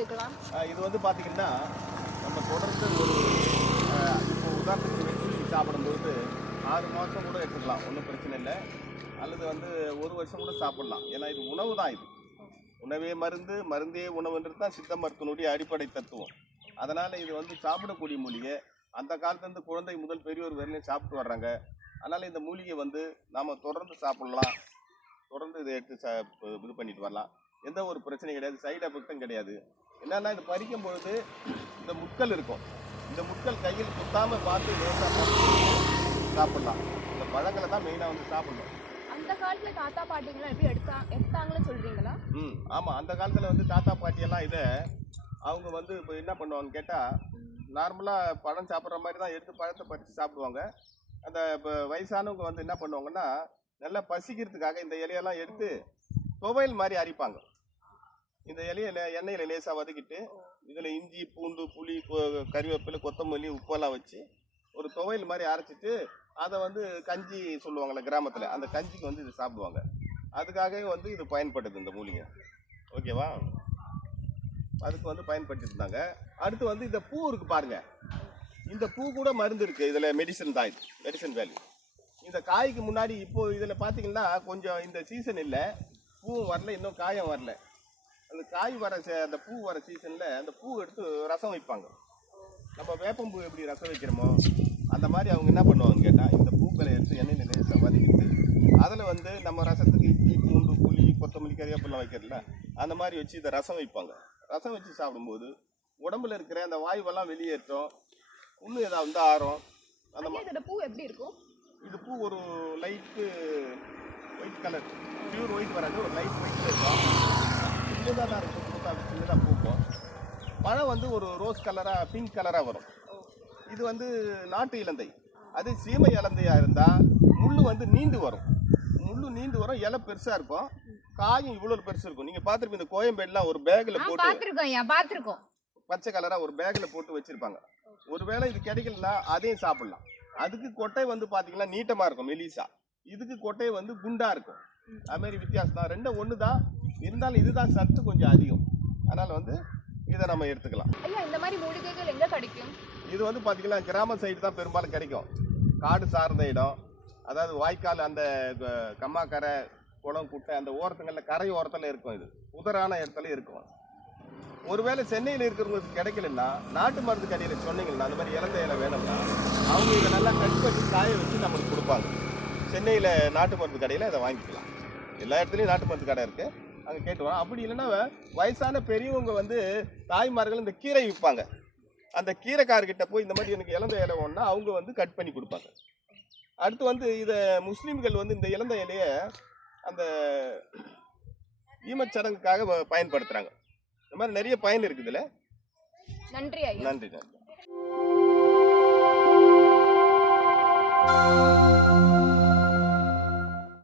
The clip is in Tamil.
எடுத்துக்கலாம்? இது வந்து பார்த்தீங்கன்னா நம்ம தொடர்ந்து ஒரு இப்போ உதாரணத்துக்கு வெற்றி சாப்பிடும்போது 6 மாதம் கூட எடுத்துக்கலாம், ஒன்றும் பிரச்சனை இல்லை. அல்லது வந்து 1 வருஷம் கூட சாப்பிடலாம். ஏன்னா இது உணவு தான். இது உணவே மருந்து, மருந்தே உணவுன்றது தான் சித்த மருத்துவனுடைய அடிப்படை தத்துவம். அதனால் இது வந்து சாப்பிடக்கூடிய மூலிகை. அந்த காலத்துலேருந்து குழந்தை முதல் பெரியோர் வரையிலும் சாப்பிட்டு வர்றாங்க. அதனால் இந்த மூலிகை வந்து நாம் தொடர்ந்து சாப்பிடலாம், தொடர்ந்து இதை எடுத்து இது பண்ணிட்டு வரலாம். எந்த ஒரு பிரச்சனையும் கிடையாது, சைடு எஃபெக்டும் கிடையாது. என்னன்னா இது பறிக்கும் பொழுது இந்த முட்கள் இருக்கும், இந்த முட்கள் கையில் குத்தாமல் பார்த்து லேசாக சாப்பிடலாம். இந்த பழங்களை தான் மெயினாக வந்து சாப்பிடணும். அந்த காலத்துல தாத்தா பாட்டிங்களாம் எப்படி எடுத்தாங்கன்னு சொல்றீங்களா? ஆமாம், அந்த காலத்தில் வந்து தாத்தா பாட்டியெல்லாம் இதை அவங்க வந்து இப்போ என்ன பண்ணுவாங்க கேட்டால், நார்மலாக பழம் சாப்பிட்ற மாதிரி தான் எடுத்து பழத்தை பறித்து சாப்பிடுவாங்க. அந்த இப்போ வயசானவங்க வந்து என்ன பண்ணுவாங்கன்னா, நல்லா பசிக்கிறதுக்காக இந்த இலையெல்லாம் எடுத்து துவையல் மாதிரி அரைப்பாங்க. இந்த இலையை எண்ணெயில் லேசாக வதக்கிட்டு இதில் இஞ்சி, பூண்டு, புளி, கறிவேப்பிலை, கொத்தமல்லி, உப்பெல்லாம் வச்சு ஒரு துவையல் மாதிரி அரைச்சிட்டு அதை வந்து கஞ்சி சொல்லுவாங்கள்ல கிராமத்தில், அந்த கஞ்சிக்கு வந்து இது சாப்பிடுவாங்க. அதுக்காகவே வந்து இது பயன்படுது இந்த மூலிகை. ஓகேவா? அதுக்கு வந்து பயன்படுத்திட்டு இருந்தாங்க. அடுத்து வந்து இந்த பூ இருக்குது பாருங்கள், இந்த பூ கூட மருந்து இருக்குது. இதில் மெடிசன் தான், இது மெடிசன் வேல்யூ. இந்த காய்க்கு முன்னாடி இப்போது இதில் பார்த்தீங்கன்னா கொஞ்சம் இந்த சீசன் இல்லை, பூவும் வரல, இன்னும் காயும் வரல. அந்த காய் வர அந்த பூ வர சீசனில் அந்த பூ எடுத்து ரசம் வைப்பாங்க. நம்ம வேப்பம்பூ எப்படி ரசம் வைக்கிறோமோ அந்த மாதிரி அவங்க என்ன பண்ணுவாங்கன்னு கேட்டால், இந்த பூக்களை எடுத்து எண்ணெயில் லேசாக வதக்கிட்டு அதில் வந்து நம்ம ரசத்துக்கு இஞ்சி, பூண்டு, புளி, கொத்தமல்லி, கறிவேப்பிலாம் வைக்கிறதுல அந்த மாதிரி வச்சு இதை ரசம் வைப்பாங்க. ரசம் வச்சு சாப்பிடும்போது உடம்புல இருக்கிற அந்த வாயுவெல்லாம் வெளியேற்றும், இன்னும் ஏதாவது வந்து ஆறும். அந்த மாதிரி பூ எப்படி இருக்கும்? இது பூ ஒரு light white colour, pure white வராது, ஒரு லைட் ஒயிட் இருக்கும். சின்னதாக தான் இருக்கும், புதுசாக சின்னதாக பூக்கும். பழம் வந்து ஒரு ரோஸ் கலராக, பிங்க் கலராக வரும். இது வந்து நாட்டு இலந்தை. அது சீமை இலந்தையாக இருந்தால் முள் வந்து நீண்டு வரும், முள் நீண்டு வரும், இலை பெருசாக இருக்கும், காயும் இவ்வளோ பெருசு இருக்கும். நீங்கள் பார்த்துருப்பீங்க, இந்த கோயம்பேடுலாம் ஒரு பேக்கில் போட்டு பார்த்துருக்கோம், பச்சை கலராக ஒரு பேக்கில் போட்டு வச்சுருப்பாங்க. ஒருவேளை இது கிடைக்கலன்னா அதையும் சாப்பிட்லாம். அதுக்கு கொட்டை வந்து பார்த்தீங்கன்னா நீட்டமாக இருக்கும், மெலிசா. இதுக்கு கொட்டை வந்து குண்டாக இருக்கும். அதுமாரி வித்தியாசம் தான், ரெண்டும் ஒன்று தான், இருந்தாலும் இதுதான் சத்து கொஞ்சம் அதிகம். அதனால் வந்து இதை நம்ம எடுத்துக்கலாம். ஐயா, இந்த மாதிரி மூலிகைகள் எங்கே கிடைக்கும்? இது வந்து பார்த்தீங்கன்னா கிராம சைடு தான் பெரும்பாலும் கிடைக்கும். காடு சார்ந்த இடம், அதாவது வாய்க்கால், அந்த கம்மாக்கரை, குளம், குட்டை அந்த ஓரத்துங்களில், கரை ஓரத்தில் இருக்கும். இது உதரான இடத்துல இருக்கும். ஒருவேளை சென்னையில் இருக்கிறவங்களுக்கு கிடைக்கலன்னா நாட்டு மருந்து கடையில் சொன்னீங்கன்னா, அந்த மாதிரி இலந்தை இலை வேணும்னா அவங்க இதை நல்லா கட் பண்ணி காய வச்சு நம்மளுக்கு கொடுப்பாங்க. சென்னையில் நாட்டு மருந்து கடையில் இதை வாங்கிக்கலாம். எல்லா இடத்துலையும் நாட்டு மருந்து கடை இருக்குது, அங்கே கேட்டு வரோம். அப்படி இல்லைன்னா வயசான பெரியவங்க வந்து தாய்மார்கள் இந்த கீரை விற்பாங்க, அந்த கீரைக்காரர்கிட்ட போய் இந்த மாதிரி எனக்கு இலந்தை இலை வேணும்னா அவங்க வந்து கட் பண்ணி கொடுப்பாங்க. அடுத்து வந்து இதை முஸ்லீம்கள் வந்து இந்த இலந்தை இலையை அந்த ஈமச்சடங்குக்காக பயன்படுத்துகிறாங்க. இந்த மாதிரி நிறைய பயன் இருக்குது இதில். நன்றி. நன்றி.